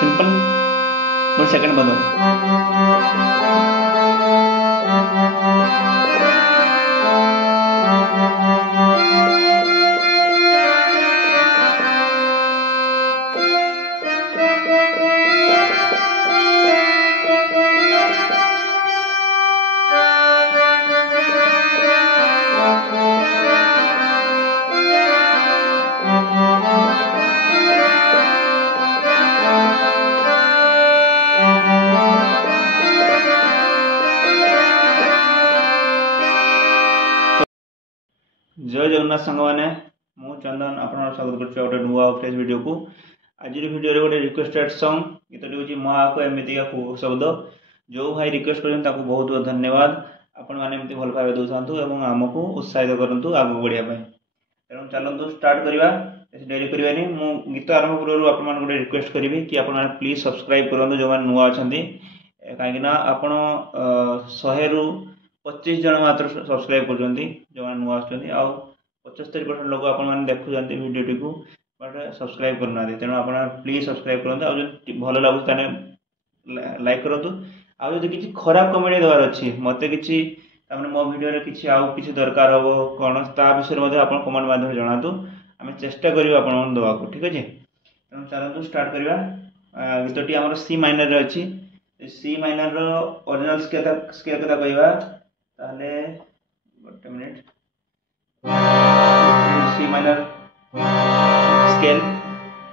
Simple और second बदो। जय जगन्नाथ सांग मैंने मु चंदन आप स्वागत कर नुआ फ्रेश वीडियो को। आज वीडियो गोटे रिक्वेस्टेड सॉन्ग गीतटी हूँ महाको एमतीका शब्द जो भाई रिक्वेस्ट कर बहुत बहुत धन्यवाद। आपण मैंने भल भाव दौरान और आमको उत्साहित करूँ आगे बढ़ापी। तेणु चलतु स्टार्ट करवा डेरी करवानी। मु गीत आरंभ पूर्व आप गोटे रिक्वेस्ट करी कि आप प्लीज सब्सक्राइब करूँ जो मैंने नुआ अच्छा कहीं आपण 100 ରୁ 25 जन मात्र सब्सक्राइब कर जो मैंने नुआ आ 75% लोग आपने देखुं वीडियो को बट सब्सक्राइब करना। तेणु आप प्लीज सब्सक्राइब करूँ भल लगुच लाइक करूँ। आदि किसी खराब कमेंट देवार अच्छी मत कि मो भिडियो किसी आउ किसी दरकार हम कौन ता विषय आप कमेंट माध्यम जनातु आम चेष्टा करूँ आप देवाक। ठीक अच्छे तेणु चलतु स्टार्ट करवा। गीतटी आम सी माइनर अच्छी सी माइनर ओरिजिनल स्केल कथा कहवा ताले गोटे मिनिट सी माइनर स्केल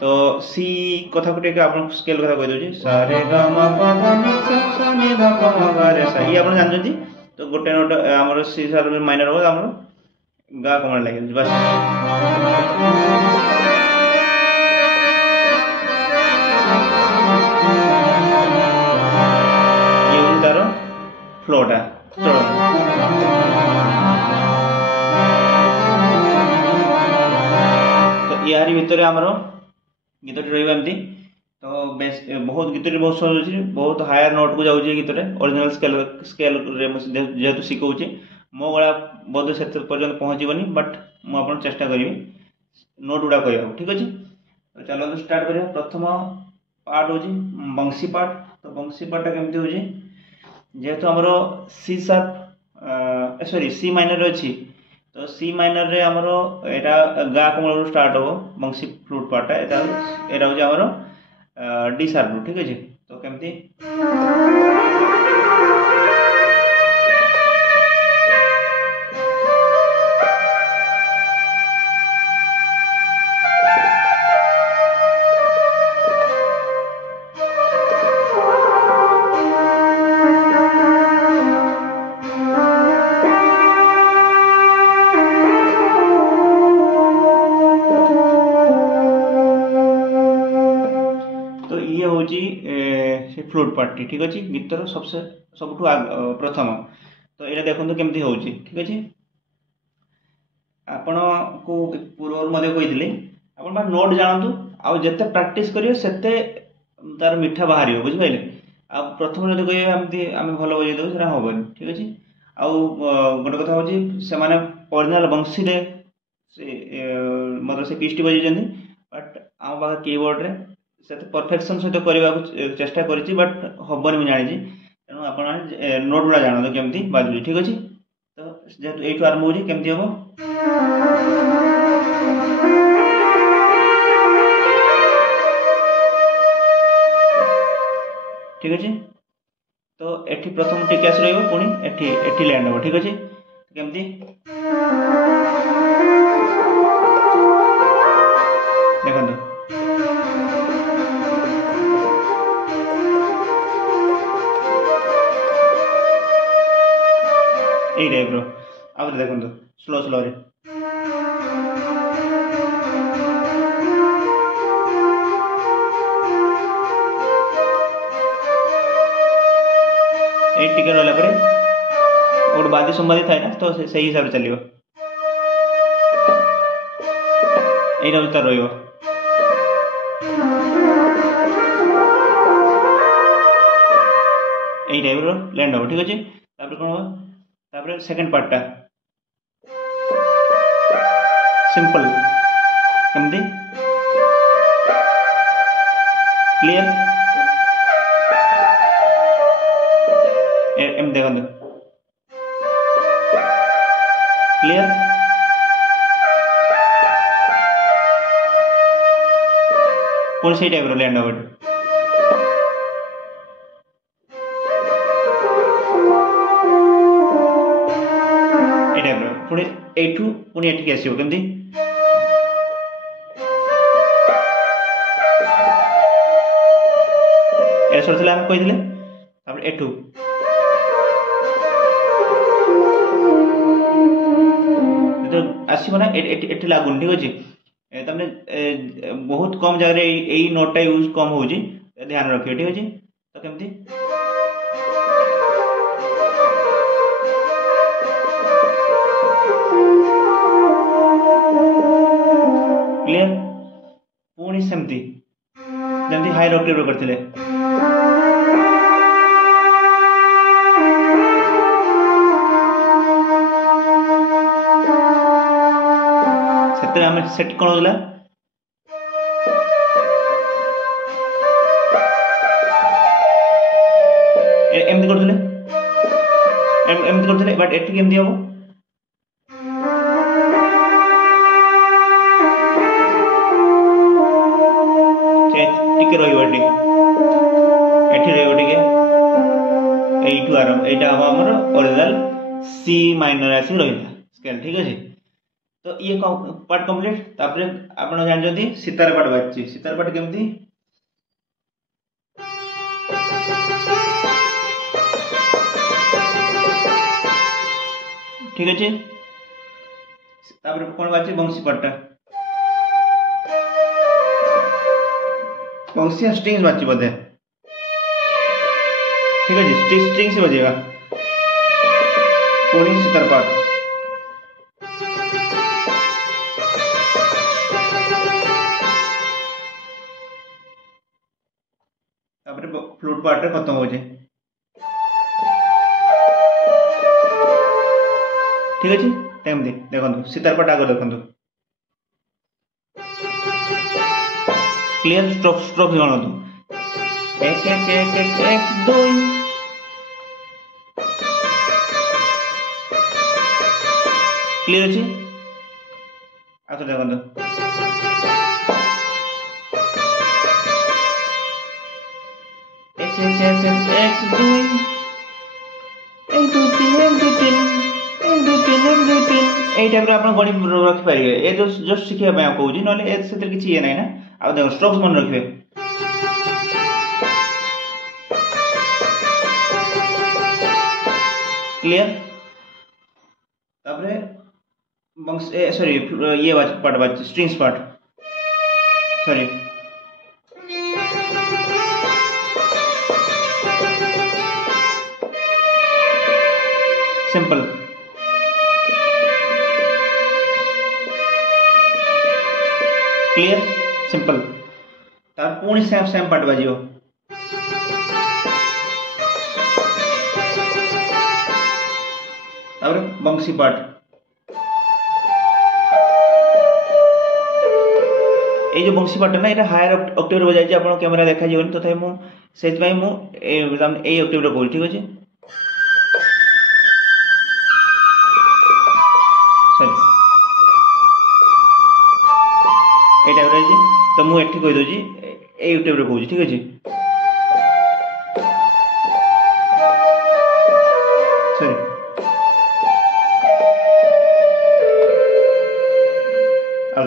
तो सी कथा को आप स्केल कथा कह दूसरी सा रे गा मा पा धा नि सा नि धा पा मा गा रे सा ये आप जानते। तो गोटे नोट आम सी सार माइनर हम आम गा कमल लगे बस ये तार फ्लोटा चलो यार भितर आमर गीतटी रही तो बेस बहुत गीतटी बहुत सहज अच्छी बहुत हायर नोट को जाऊँगी गीत ओरिजिनल स्केल जेहेतु शिखाऊँ मो गला बोध से पर्यटन पहुँचबनी बट मुझे चेष्टा करी नोट गुड़ा कह। ठीक अच्छे तो चलो स्टार्ट करिया। प्रथम पार्ट हूँ बंशी पार्ट। तो बंशी पार्टा केमती हूँ जेहेतु आमर C sharp sorry C minor अच्छी तो सी माइनर रे आमर एटा गा कमल स्टार्ट हो बंशी फ्लूट पार्टा एटा हूँ आमर डी शार्प। ठीक अच्छे तो केमती फ्लूट पार्टी। ठीक अच्छे गीतर सबसे सब प्रथम तो ये देखो केमती हो। ठीक अच्छे आपण को पूर्व कही आप नोट जानतु आते प्राक्ट करेंगे तार मिठा बाहर बुझिपारे। आ प्रथम जो कहे आम भल बजे देव से हेनी। ठीक अच्छे आउ गोटे कथा हूँ से ओरिजिनल बंशी मतलब से पिचटी बजे बट आम पाखे कीबोर्ड रे से परफेक्शन सहित करने को चेष्टा करी बट हेनी मुझे जानी। तेणु आप नोट गुड़ा जानते केमती बाजुची। ठीक अच्छे तो जेहतु यू आरंभ हो केमती हम ठीक अच्छे तो एठी प्रथम टिक आस पुणी एठी लैंड हम। ठीक अच्छे केमती देखो यही टाइप आगे देखो स्लो स्लो रे टिके रहा गोटे बादी संवादी थाए ना तो से हिसाब से चलो यही तार रही टाइप लैंड हम। ठीक अच्छे कौन हम सेकेंड पार्टा सिंपल केमती क्लियर एम देखो क्लियर पुणी से टाइप लैंड हम पुणी एठू पुणी एठिक आसो केमती ए सरथिला हम कहिदिले तापर एठू तो आसीबो ना एठी लागुन ठीक अछि तमने बहुत कम जगह यही नोटा यूज कम हो ध्यान रखिए ठीक अच्छे तो केमती क्लियर पुणी सेमती जमती हाई ऑक्टेव करथिले सेते हमें सेट कोन होला एमती करथिले एमती करथिले बट एठी केमती हो टिके रहिबो एठी रहिबो टिके एठू आरंभ एटा हम हमर ओरिजिनल सी माइनर आसी रहिला स्केल ठीक अछि तो ये पार्ट कंप्लीट तापर आपण जान जदी सितार पार्ट बाची सितार पार्ट केमती ठीक अच्छे तापर कोन बाची बंसी पार्टटा बंसी स्ट्रिंग्स बाची बदे ठीक है जी स्ट्रिंग से बजेगा पुणी सितार पार्ट फ्लूट पार्ट खत्म हो जाए ठीक अच्छे टाइम दे देखो सितार पार्ट आगे देखो क्लियर स्ट्रोक स्ट्रोक गणतु एक एक एक एक एक दो क्लियर अच्छे आगे देखो एक दो तीन এই টাইপর আপন গণি রখি পারিবে এ জস্ট শিখিবা পাই कहूजी नले ए सेतर किछि ए नै ना आ देखो स्ट्रोक्स मन रखिबे क्लियर तापरे बंस ए सॉरी ये पार्ट बात strings part sorry simple clear simple तार पुणी सेम सेम पार्ट बाजियो तापर बंसी पार्ट ए जो बंसी पार्ट ना एटा हायर ऑक्टेव रे बजाई जे आपण कैमरा देखा जेवन तथापि मु सेज पई मु ए ऑक्टेव रे बोल ठीक अछि तो मुझे कही दूसरी यूट्यूब रे कहूँ ठीक अच्छे सॉरी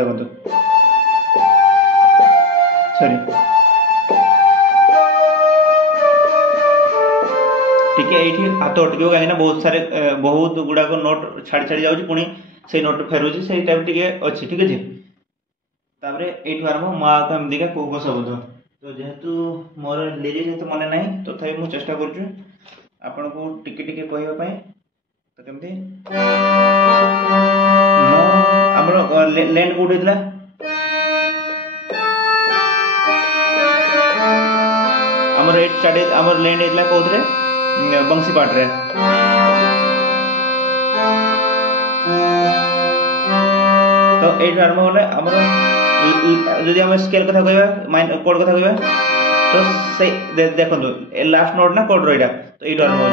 अब देखो सॉरी टिके ये हाथ अटक कहीं बहुत सारे बहुत गुड़ाक नोट छाड़ी छाड़ी जाऊँगी पुणी से नोट फेरुची से टाइप टी अच्छी ठीक अच्छे तापर ये आरंभ माँ को एमती कोक शब्द तो जेहेतु मोर लिरिक्स जेहेतु मन ना तथापि तो चेष्टा करूँ को टिके टिके कहवाई तो केमती आमर लैंड कौट होता आमर एट स्टार्ट आमर लैंड होता कौन बंसी पार्ट रे तो ये आरंभ होले आमर जदि हम स्केल कथा कहबा कोड कथा कहबा तो से देखो ए लास्ट नोट ना कोड रोइडा तो एटा हो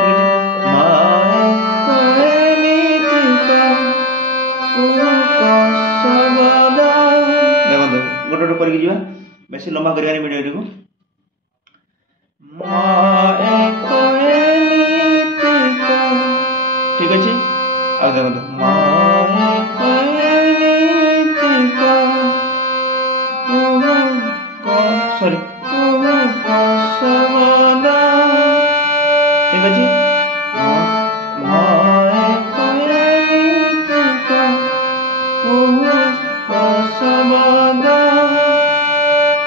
ठीक है माए कोएमितिका सबदा देखो गोटो करके जीवा बेसी लंबा करिया वीडियो को माए कोएमितिका ठीक अछि आ देखो माए कोएमितिका सॉरी ठीक अछि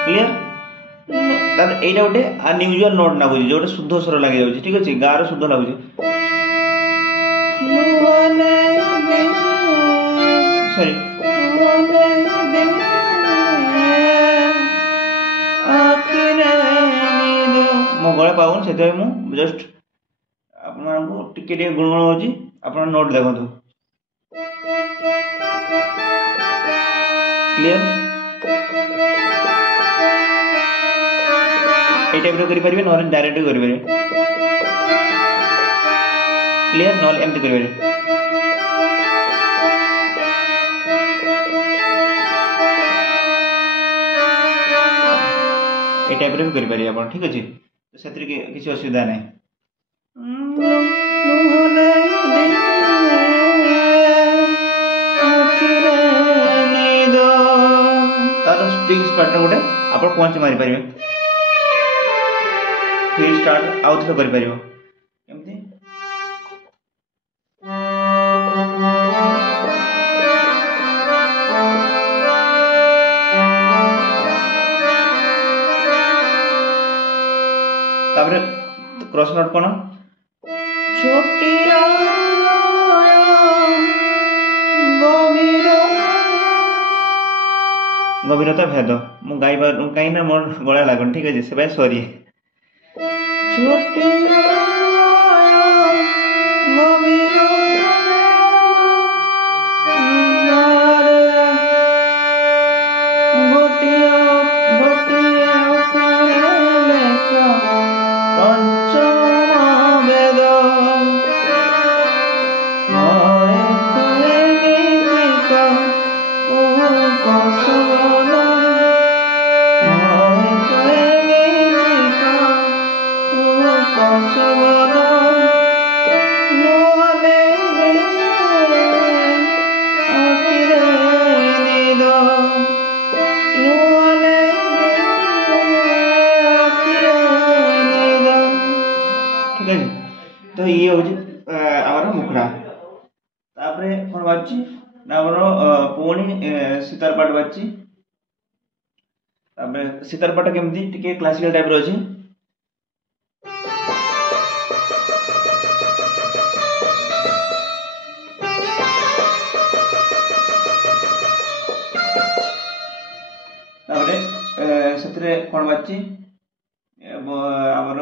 क्लियर तार एटा गोटे अनयूजुअल नोट ना बुझी जोटे शुद्ध स्वर लागि जाउची ठीक अछि गार शुद्ध लागुची सॉरी मो गळे पाउन सेते मु जस्ट आपन को टिके टिके गुणगुण होची आपन नोट देखंतु क्लियर ए टाइप रो करि परिबे नोर डायरेक्ट करि परिबे क्लियर नोल एमति करि परिबे ए टाइप रो करि परिबे आपन ठीक अछि तो सेत्री के किछि असुविधा नै तार स्ट्रिंग्स पैटर्न गोटे आप पंच मारी पारे फिर स्टार्ट आउ थे कर पारिबो एमती तापर क्रॉस नोट कोन छोटिया गभीरता भेद मु गाइबा कहीं ना मोर गला लागन ठीक है से भाई सॉरी तो ये हूँ आमर मुखड़ा तापर कौन बाजी ना आमर पुणी सीतार पाठ बाजी सीतार पाठ केमती टिके क्लासिकल टाइप रो अछि तापर सेतरे कौन बाजी आमर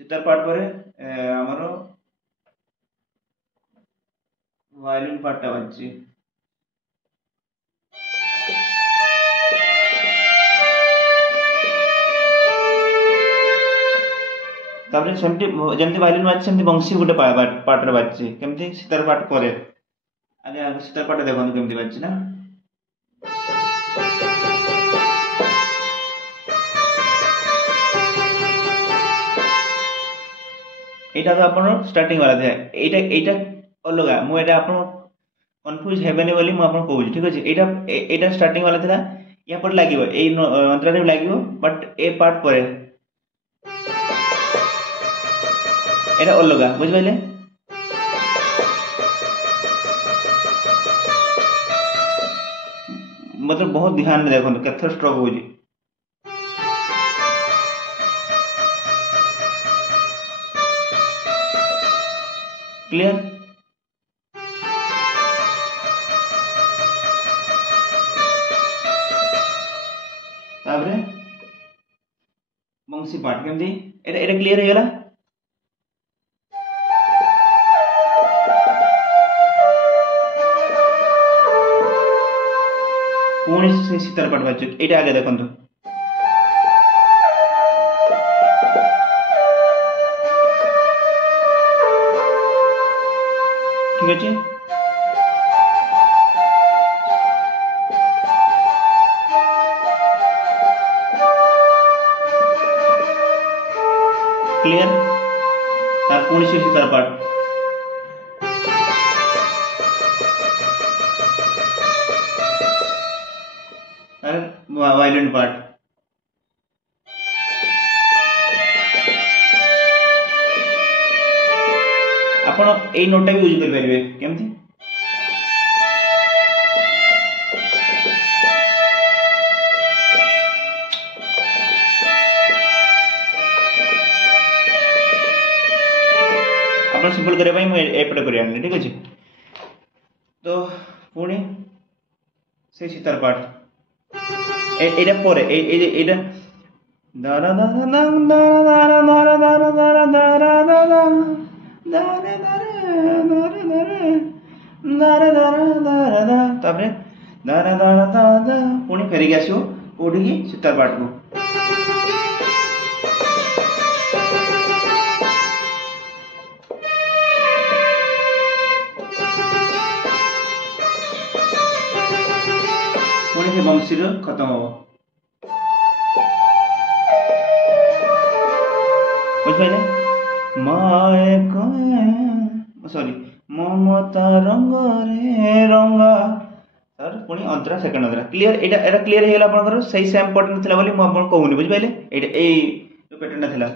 सीतार पाठ पर आमर वायलिन पार्टा बाजी तापर सेमती जेमती वायलिन बाजी सेमती बंसी गुटे पार्ट रे बाजी केमती सीतार पाठ पर आगे सीतार पाठ देखो केमती बाजी ना एटा तो अपन स्टार्टिंग वाला था एटा एटा अलग मु एटा अपन कंफ्यूज हेबेनी बोली मु अपन कहू ठीक अछि एटा एटा स्टार्टिंग वाला था या पर लागिवो ए अंतरा रे लागिवो बट ए पार्ट पर एटा अलग बुझ पाइले मतलब बहुत ध्यान में देखो केथर स्ट्रोक होजी क्लियर तापरे बंसी पार्ट केमती एटा एटा क्लियर हो गला पुणी से सीतार पाठ बाजु एटा आगे देखंतु ठीक अछि क्लियर तार पुणी से सीतार पाठ वायलेंट पार्ट आपण ए नोट भी यूज कर परिबे केमथि आपण सिंपल करे भाई मैं एपटे करिया ठीक अछि तो पुणी से सीतार पाठ এটা পরে এইটা দারা দারা দাং দারা দারা দারা দারা দারা দারা দারা দারা দারা দারা দারা দারা তারপরে দারা দারা দারা পুনি ফেরি আসিও কোডি কি সিতার পাঠ को पुणी से बंशी खत्म हम बुझे माए सॉरी ममता रंग रे रंगा सर पुणी अंतरा सेकंड अंतरा क्लियर एटा एटा क्लियर हे गेला आपनकर सही सेम पैटर्न थिला बोली म आपन कहूनी बुझ पाइले एटा ए जो पैटर्न थिला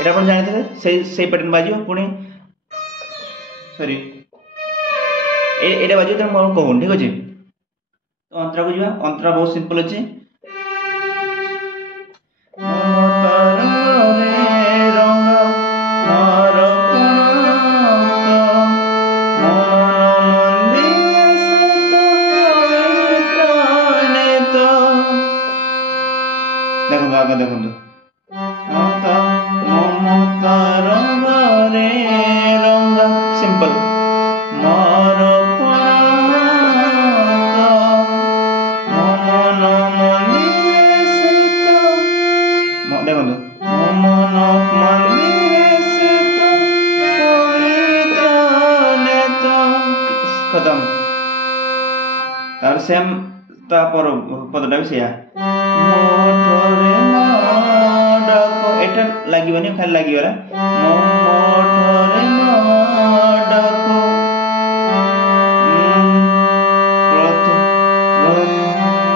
एटा आपन जानिते सही पैटर्न बाजियो पुणी सॉरी एटा बाजियो त म कहूनी ठीक अछि तो अंतरा को जीवा अंतरा बहुत सिंपल अछि देखो आगे देखो सिंपल खत्म तार सेम तापर पदटा भी सेया मोठरे माडको एटा लागिबनी खाली लागिगला मोठरे माडको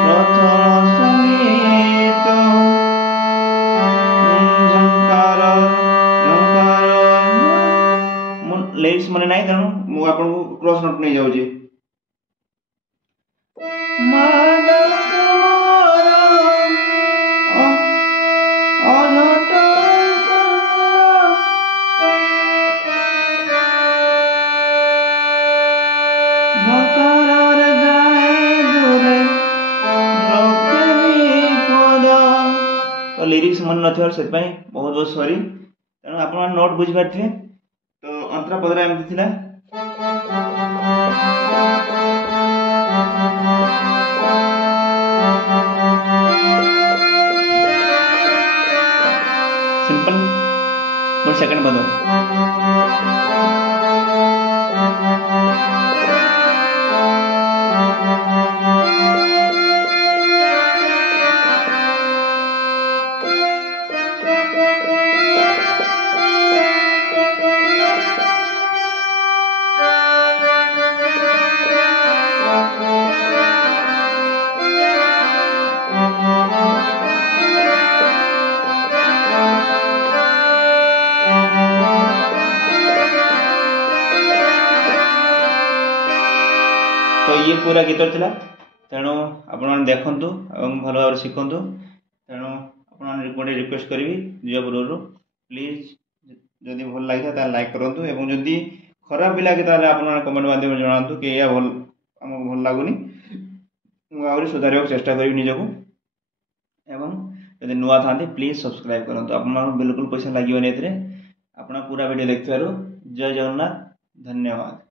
प्रथम संगीत झंकार झंकार लिरिक्स मने नाही कारण मु आपन क्रॉस नोट नहीं जाउजी तो लिरिक्स मन नथिवर से बहुत बहुत सॉरी तेणु आप नोट बुझी पार्थे तो अंतरा पदरा एमती थिला सिंपल मोर सेकंड पद तो ये पूरा गीत थिला तेणु आपण देखंतु एवं भल भाव शिखंतु तेणु आपण गोटे रिक्वेस्ट करी जियो पूर्व प्लीज जदि भल लगे तो लाइक करंतु एवं जदि खराब भी लगे ताले आपण कमेंट माध्यम जणांतु कि या भल हमको भल लागुनी मु आउरी सुधारियो चेष्टा करी निजको एवं जदि नुआ थांती प्लीज सब्सक्राइब करंतु आपण बिल्कुल पैसा लागियो नै एतरे आपण पूरा वीडियो देखथारो जय जगन्नाथ धन्यवाद।